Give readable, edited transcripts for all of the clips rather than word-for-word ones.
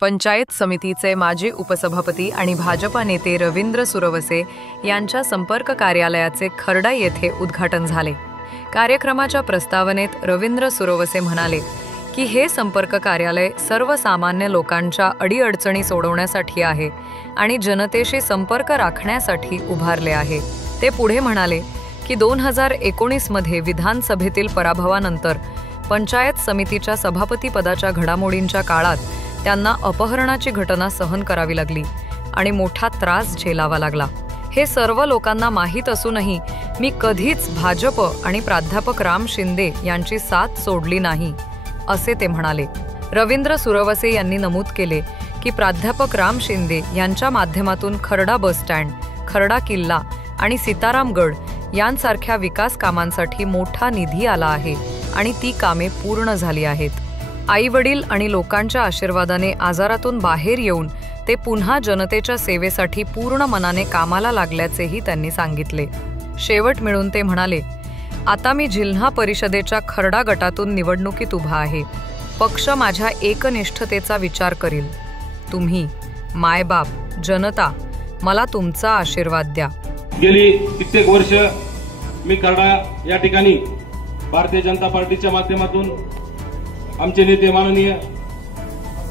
पंचायत समितीचे माजी उपसभापती आणि भाजपा नेते रवींद्र सुरवसे यांच्या संपर्क कार्यालयाचे खर्डा येथे उद्घाटन झाले। कार्यक्रमाच्या प्रस्तावनेत रवींद्र सुरवसे म्हणाले की हे संपर्क कार्यालय सर्वसामान्य लोकांच्या अडीअडचणी सोडवण्यासाठी आहे आणि जनतेशी संपर्क राखण्यासाठी उभारले आहे। ते पुढे म्हणाले की 2019 मध्ये विधानसभेतील पराभवानंतर पंचायत समितीच्या सभापती पदाच्या घडामोडींच्या काळात त्यांना अपहरणाची घटना सहन करावी लागली आणि मोठा त्रास झेलावा लागला। हे सर्व लोकांना माहीत असूनही मी कधीच भाजप आणि प्राध्यापक राम शिंदे यांची साथ सोडली नाही, असे ते म्हणाले। रवींद्र सुरवसे यांनी नमूद केले की प्राध्यापक राम शिंदे यांच्या माध्यमातून खर्डा बस स्टँड, खर्डा किल्ला आणि सीतारामगड यांसारख्या विकास कामांसाठी मोठा निधी आला आहे आणि ती कामे पूर्ण झाली आहेत। आई-वडील आणि लोकांच्या आशीर्वादाने आजारातून बाहेर येऊन ते पुन्हा जनतेच्या सेवेसाठी पूर्ण मनाने कामाला लागल्याचेही त्यांनी सांगितले। शेवट मिळून ते म्हणाले, आता मी जिल्हा परिषदेच्या खर्डा गटातून निवडणुकीत उभा आहे। पक्ष माझ्या एकनिष्ठतेचा विचार करील। तुम्ही मायबाप, जनता मला तुमचा आशीर्वाद द्या। गेली कित्येक वर्ष मी खर्डा या ठिकाणी भारतीय जनता पार्टीच्या माध्यमातून आमचे नेते माननीय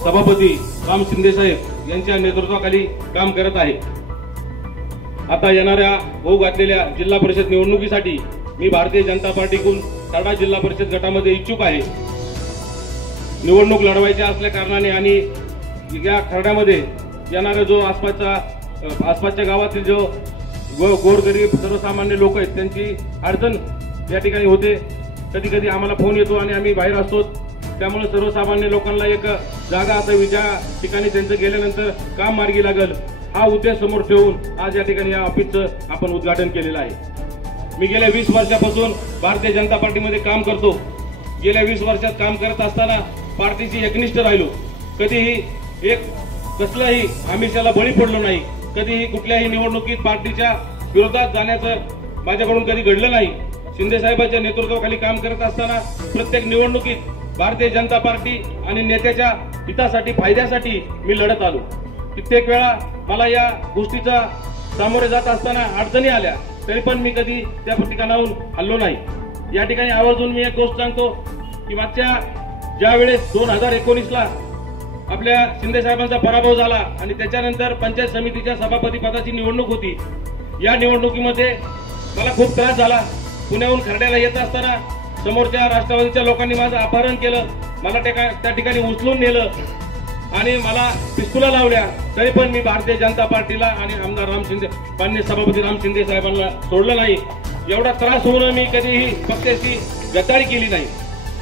सभापती राम शिंदे साहेब यांच्या नेतृत्वाखाली काम करत आहे। आता येणाऱ्या होऊ घातलेल्या जिल्हा परिषद निवडणुकीसाठी मी भारतीय जनता पार्टीकडून खर्डा जिल्हा परिषद गटामध्ये इच्छुक आहे। निवडणूक लढवायची असल्या कारणाने आणि या खर्ड्यामध्ये येणारा जो आसपासच्या गावातील जो गोरगरीब सर्वसामान्य लोक आहेत त्यांची अडचण या ठिकाणी होते। कधी कधी आम्हाला फोन येतो आणि आम्ही बाहेर असतो, त्यामुळे सर्वसामान्य लोकांना एक जागा असावी ज्या ठिकाणी त्यांचं गेल्यानंतर काम मार्गी लागेल, हा उद्देश समोर ठेवून आज या ठिकाणी या ऑफिसचं आपण उद्घाटन केलेलं आहे। मी गेल्या 20 वर्षापासून भारतीय जनता पार्टीमध्ये काम करतो। गेल्या 20 वर्षात काम करत असताना पार्टीशी एकनिष्ठ राहिलो। कधीही एक कसलाही आमिषाला बळी पडलो नाही। कधीही कुठल्याही निवडणुकीत पार्टीच्या विरोधात जाण्याचं माझ्याकडून कधी घडलं नाही। शिंदे साहेबांच्या नेतृत्वाखाली काम करत असताना प्रत्येक निवडणुकीत भारतीय जनता पार्टी आणि नेत्याच्या हितासाठी, फायद्यासाठी मी लढत आलो। कित्येक वेळा मला या गोष्टीचा सामोरे जात असताना अडचणी आल्या, तरी पण मी कधी त्या ठिकाणाहून हल्लो नाही। या ठिकाणी आवर्जून मी एक गोष्ट सांगतो की मागच्या ज्या वेळेस 2019ला आपल्या शिंदे साहेबांचा पराभव झाला आणि त्याच्यानंतर पंचायत समितीच्या सभापती पदाची निवडणूक होती, या निवडणुकीमध्ये मला खूप त्रास झाला। पुण्याहून खर्ड्याला येत असताना समोरच्या राष्ट्रवादीच्या लोकांनी माझं अपहरण केलं, मला त्या ठिकाणी उचलून नेलं आणि मला पिस्तुला लावल्या, तरी पण मी भारतीय जनता पार्टीला आणि आमदार राम शिंदे, माननीय सभापती राम शिंदे साहेबांना सोडलं नाही। एवढा त्रास होऊन मी कधीही पक्षाची गद्दारी केली नाही।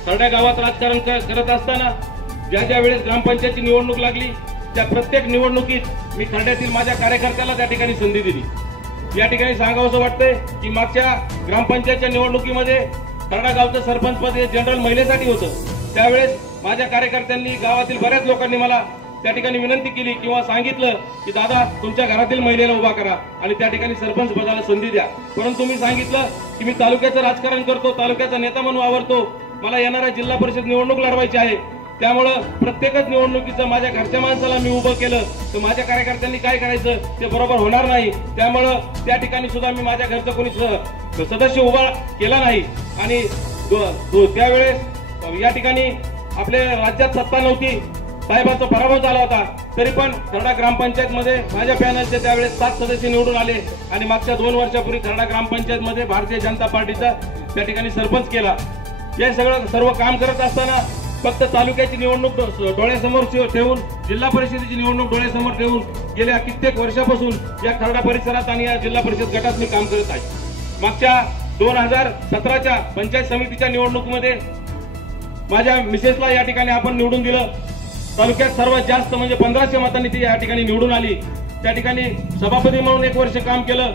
खर्ड्या गावात राजकारण करत असताना ज्या वेळेस ग्रामपंचायतची निवडणूक लागली, त्या प्रत्येक निवडणुकीत मी खर्ड्यातील माझ्या कार्यकर्त्याला त्या ठिकाणी संधी दिली। या ठिकाणी सांगावंसं वाटतंय की मागच्या ग्रामपंचायतच्या निवडणुकीमध्ये खर्डा गावचं सरपंच पद हे जनरल महिलेसाठी होतं। त्यावेळेस माझ्या कार्यकर्त्यांनी, गावातील बऱ्याच लोकांनी मला त्या ठिकाणी विनंती केली किंवा सांगितलं की दादा तुमच्या घरातील महिलेला उभा करा आणि त्या ठिकाणी सरपंच पदाला संधी द्या। परंतु मी सांगितलं की मी तालुक्याचं राजकारण करतो, तालुक्याचा नेता म्हणून वावरतो, मला येणाऱ्या जिल्हा परिषद निवडणूक लढवायची आहे। त्यामुळं प्रत्येकच निवडणुकीचं माझ्या घरच्या माणसाला मी उभं केलं तर माझ्या कार्यकर्त्यांनी काय करायचं ते बरोबर होणार नाही। त्यामुळं त्या ठिकाणी सुद्धा मी माझ्या घरचं कोणी सदस्य उभा केला नाही आणि त्यावेळेस या ठिकाणी आपल्या राज्यात सत्ता नव्हती, साहेबांचा पराभव झाला होता, तरी पण खर्डा ग्रामपंचायतमध्ये माझ्या पॅनलचे त्यावेळेस 7 सदस्य निवडून आले आणि मागच्या 2 वर्षापूर्वी खर्डा ग्रामपंचायतमध्ये भारतीय जनता पार्टीचा त्या ठिकाणी सरपंच केला। हे सर्व काम करत असताना फक्त तालुक्याची निवडणूक डोळ्यासमोर ठेवून, जिल्हा परिषदेची निवडणूक डोळ्यासमोर ठेवून गेल्या कित्येक वर्षापासून या खर्डा परिसरात आणि या जिल्हा परिषद गटात मी काम करत आहे। मागच्या 2017च्या पंचायत समितीच्या निवडणुकीमध्ये माझ्या मिसेसला या ठिकाणी आपण निवडून दिलं। तालुक्यात सर्वात जास्त म्हणजे 1500 मतांनी ती या ठिकाणी निवडून आली। त्या ठिकाणी सभापती म्हणून 1 वर्ष काम केलं,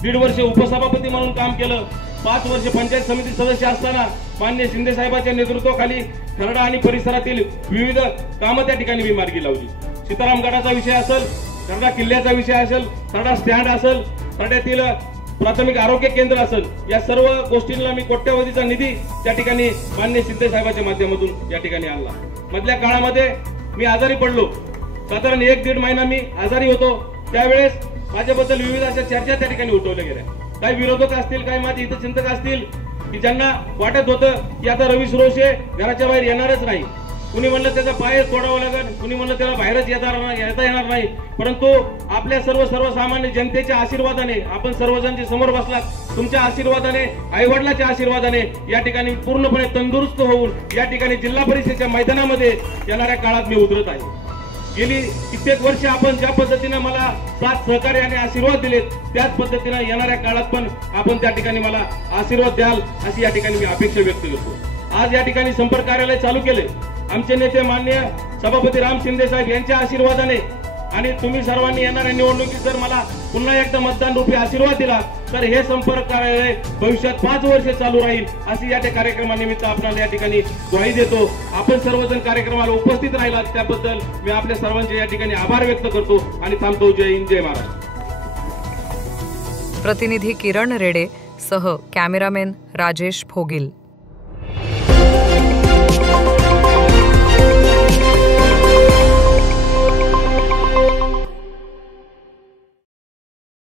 1.5 वर्ष उपसभापती म्हणून काम केलं, 5 वर्ष पंचायत समिती सदस्य असताना माननीय शिंदे साहेबांच्या नेतृत्वाखाली खर्डा आणि परिसरातील विविध कामं त्या ठिकाणी मी मार्गी लावली। सीतारामगडाचा विषय असेल, खर्डा किल्ल्याचा विषय असेल, खर्डा स्टँड असेल, खर्ड्यातील प्राथमिक आरोग्य केंद्र असेल, या सर्व गोष्टींना मी कोट्यवधीचा निधी त्या ठिकाणी माननीय शिंदे साहेबांच्या माध्यमातून या ठिकाणी आणला। मधल्या काळामध्ये मी आजारी पडलो, साधारण 1-1.5 महिना मी आजारी होतो। त्यावेळेस माझ्याबद्दल विविध अशा चर्चा त्या ठिकाणी उठवल्या गेल्या। काही विरोधक असतील, काही माझे हितचिंतक असतील की ज्यांना वाटत होतं की आता रवी सुरवसे घराच्या बाहेर येणारच नाही। कुणी म्हणलं त्याचा पाय तोडावा लागेल, कुणी म्हणलं त्याला बाहेरच येता येणार नाही। परंतु आपल्या सर्वसामान्य जनतेच्या आशीर्वादाने आपण सर्वजण जे समोर बसलात, तुमच्या आशीर्वादाने, आईवडिलांच्या आशीर्वादाने या ठिकाणी पूर्णपणे तंदुरुस्त होऊन या ठिकाणी जिल्हा परिषदेच्या मैदानामध्ये येणाऱ्या काळात मी उतरत आहे। गेली कित्येक वर्ष आपण ज्या पद्धतीने मला साथ सहकार्य आणि आशीर्वाद दिलेत, त्याच पद्धतीने येणाऱ्या काळात पण आपण त्या ठिकाणी मला आशीर्वाद द्याल अशी या ठिकाणी मी अपेक्षा व्यक्त करतो। आज या ठिकाणी संपर्क कार्यालय चालू केले आमचे नेते माननीय सभापती राम शिंदे साहेब यांच्या आशीर्वादाने, आणि तुम्ही सर्वांनी येणाऱ्या निवडणुकीत जर मला पुन्हा एकदा मतदान रूपी आशीर्वाद दिला तर हे संपर्क कार्यालय भविष्यात 5 वर्ष चालू राहील अशी या कार्यक्रमानिमित्त आपल्याला या ठिकाणी ग्वाही देतो। आपण सर्वजण कार्यक्रमाला उपस्थित राहिलात त्याबद्दल मी आपल्या सर्वांचे या ठिकाणी आभार व्यक्त करतो आणि थांबतो। जय हिंद, जय महाराष्ट्र। प्रतिनिधी किरण रेडे सह कॅमेरामॅन राजेश भोगिल।